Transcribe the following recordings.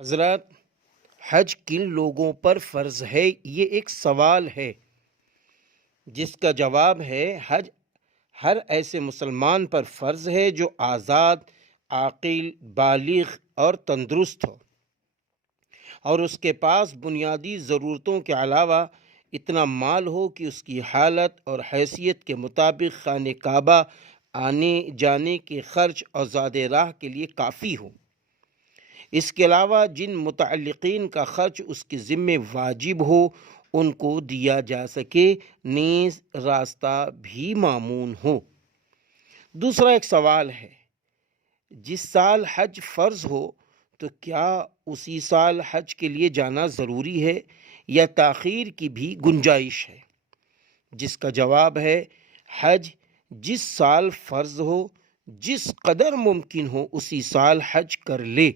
حضرات، حج کن لوگوں پر فرض ہے؟ یہ ایک سوال ہے جس کا جواب ہے حج ہر ایسے مسلمان پر فرض ہے جو آزاد، عاقل، بالغ اور تندرست ہو، اور اس کے پاس بنیادی ضرورتوں کے علاوہ اتنا مال ہو کہ اس کی حالت اور حیثیت کے مطابق خانہ کعبہ آنے جانے کے خرچ اور زاد راہ کے لیے کافی ہو۔ اس کے علاوہ جن متعلقین کا خرچ اس کے ذمے واجب ہو ان کو دیا جا سکے، نیز راستہ بھی مامون ہو۔ دوسرا ایک سوال ہے، جس سال حج فرض ہو تو کیا اسی سال حج کے لیے جانا ضروری ہے یا تاخیر کی بھی گنجائش ہے؟ جس کا جواب ہے حج جس سال فرض ہو، جس قدر ممکن ہو اسی سال حج کر لے،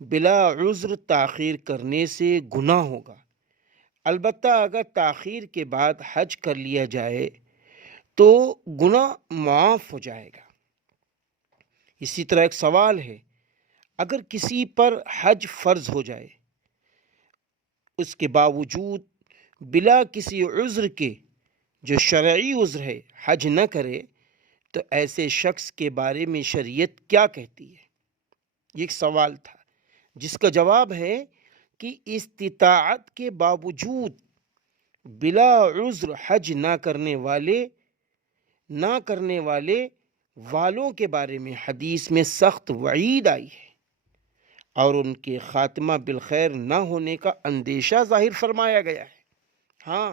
بلا عذر تاخیر کرنے سے گناہ ہوگا۔ البتہ اگر تاخیر کے بعد حج کر لیا جائے تو گناہ معاف ہو جائے گا۔ اسی طرح ایک سوال ہے، اگر کسی پر حج فرض ہو جائے، اس کے باوجود بلا کسی عذر کے، جو شرعی عذر ہے، حج نہ کرے تو ایسے شخص کے بارے میں شریعت کیا کہتی ہے؟ یہ ایک سوال تھا جس کا جواب ہے کہ استطاعت کے باوجود بلا عذر حج نہ کرنے والوں کے بارے میں حدیث میں سخت وعید آئی ہے اور ان کے خاتمہ بالخیر نہ ہونے کا اندیشہ ظاہر فرمایا گیا ہے۔ ہاں،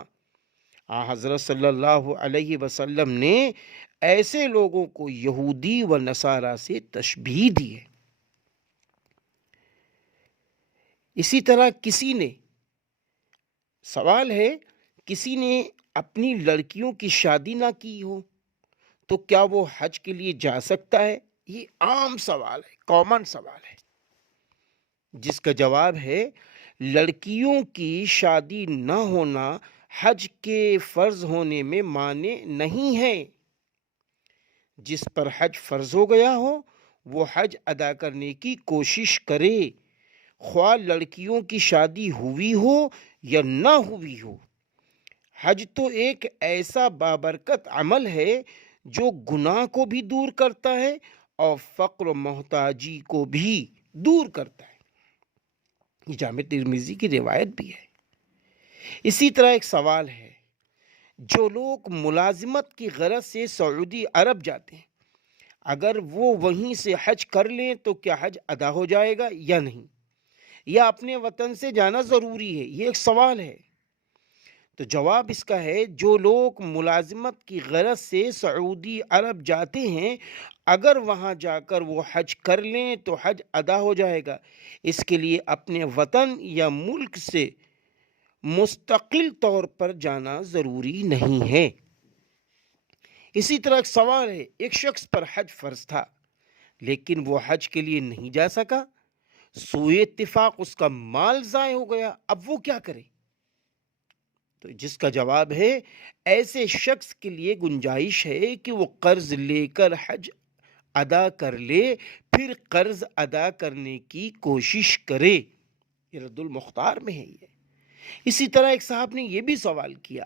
حضرت صلی اللہ علیہ وسلم نے ایسے لوگوں کو یہودی و نصارہ سے تشبیہ دی ہے۔ اسی طرح سوال ہے، کسی نے اپنی لڑکیوں کی شادی نہ کی ہو تو کیا وہ حج کے لیے جا سکتا ہے؟ یہ عام سوال ہے، کامن سوال ہے، جس کا جواب ہے لڑکیوں کی شادی نہ ہونا حج کے فرض ہونے میں مانع نہیں ہے۔ جس پر حج فرض ہو گیا ہو وہ حج ادا کرنے کی کوشش کرے، خواہ لڑکیوں کی شادی ہوئی ہو یا نہ ہوئی ہو۔ حج تو ایک ایسا بابرکت عمل ہے جو گناہ کو بھی دور کرتا ہے اور فقر و محتاجی کو بھی دور کرتا ہے۔ یہ جامع ترمذی کی روایت بھی ہے۔ اسی طرح ایک سوال ہے، جو لوگ ملازمت کی غرض سے سعودی عرب جاتے ہیں، اگر وہ وہیں سے حج کر لیں تو کیا حج ادا ہو جائے گا یا نہیں، یا اپنے وطن سے جانا ضروری ہے؟ یہ ایک سوال ہے۔ تو جواب اس کا ہے، جو لوگ ملازمت کی غرض سے سعودی عرب جاتے ہیں، اگر وہاں جا کر وہ حج کر لیں تو حج ادا ہو جائے گا۔ اس کے لیے اپنے وطن یا ملک سے مستقل طور پر جانا ضروری نہیں ہے۔ اسی طرح ایک سوال ہے، ایک شخص پر حج فرض تھا لیکن وہ حج کے لیے نہیں جا سکا، سوئے اتفاق اس کا مال ضائع ہو گیا، اب وہ کیا کرے؟ تو جس کا جواب ہے، ایسے شخص کے لیے گنجائش ہے کہ وہ قرض لے کر حج ادا کر لے، پھر قرض ادا کرنے کی کوشش کرے۔ یہ رد المختار میں ہے۔ اسی طرح ایک صاحب نے یہ بھی سوال کیا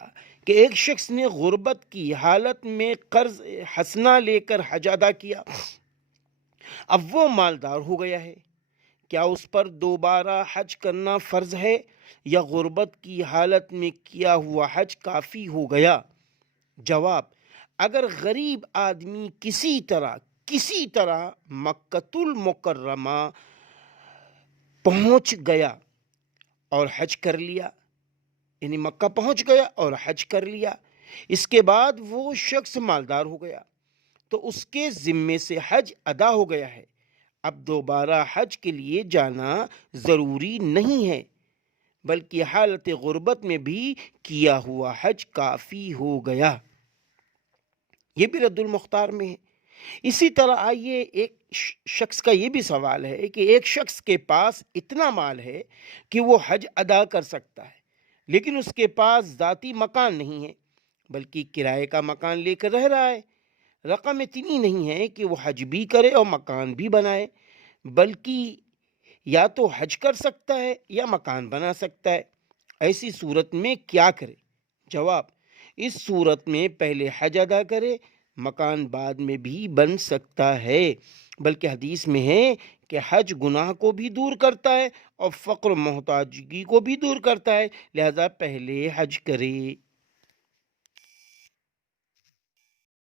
کہ ایک شخص نے غربت کی حالت میں قرض حسنہ لے کر حج ادا کیا، اب وہ مالدار ہو گیا ہے، کیا اس پر دوبارہ حج کرنا فرض ہے یا غربت کی حالت میں کیا ہوا حج کافی ہو گیا؟ جواب، اگر غریب آدمی کسی طرح مکۃ المکرمہ پہنچ گیا اور حج کر لیا، یعنی مکہ پہنچ گیا اور حج کر لیا، اس کے بعد وہ شخص مالدار ہو گیا تو اس کے ذمے سے حج ادا ہو گیا ہے، اب دوبارہ حج کے لیے جانا ضروری نہیں ہے، بلکہ حالت غربت میں بھی کیا ہوا حج کافی ہو گیا۔ یہ بھی رد المختار میں ہے۔ اسی طرح آئیے، ایک شخص کا یہ بھی سوال ہے کہ ایک شخص کے پاس اتنا مال ہے کہ وہ حج ادا کر سکتا ہے، لیکن اس کے پاس ذاتی مکان نہیں ہے بلکہ کرائے کا مکان لے کر رہ رہا ہے، رقم اتنی نہیں ہے کہ وہ حج بھی کرے اور مکان بھی بنائے، بلکہ یا تو حج کر سکتا ہے یا مکان بنا سکتا ہے۔ ایسی صورت میں کیا کرے؟ جواب: اس صورت میں پہلے حج ادا کرے، مکان بعد میں بھی بن سکتا ہے، بلکہ حدیث میں ہے کہ حج گناہ کو بھی دور کرتا ہے اور فقر و محتاجگی کو بھی دور کرتا ہے، لہذا پہلے حج کرے۔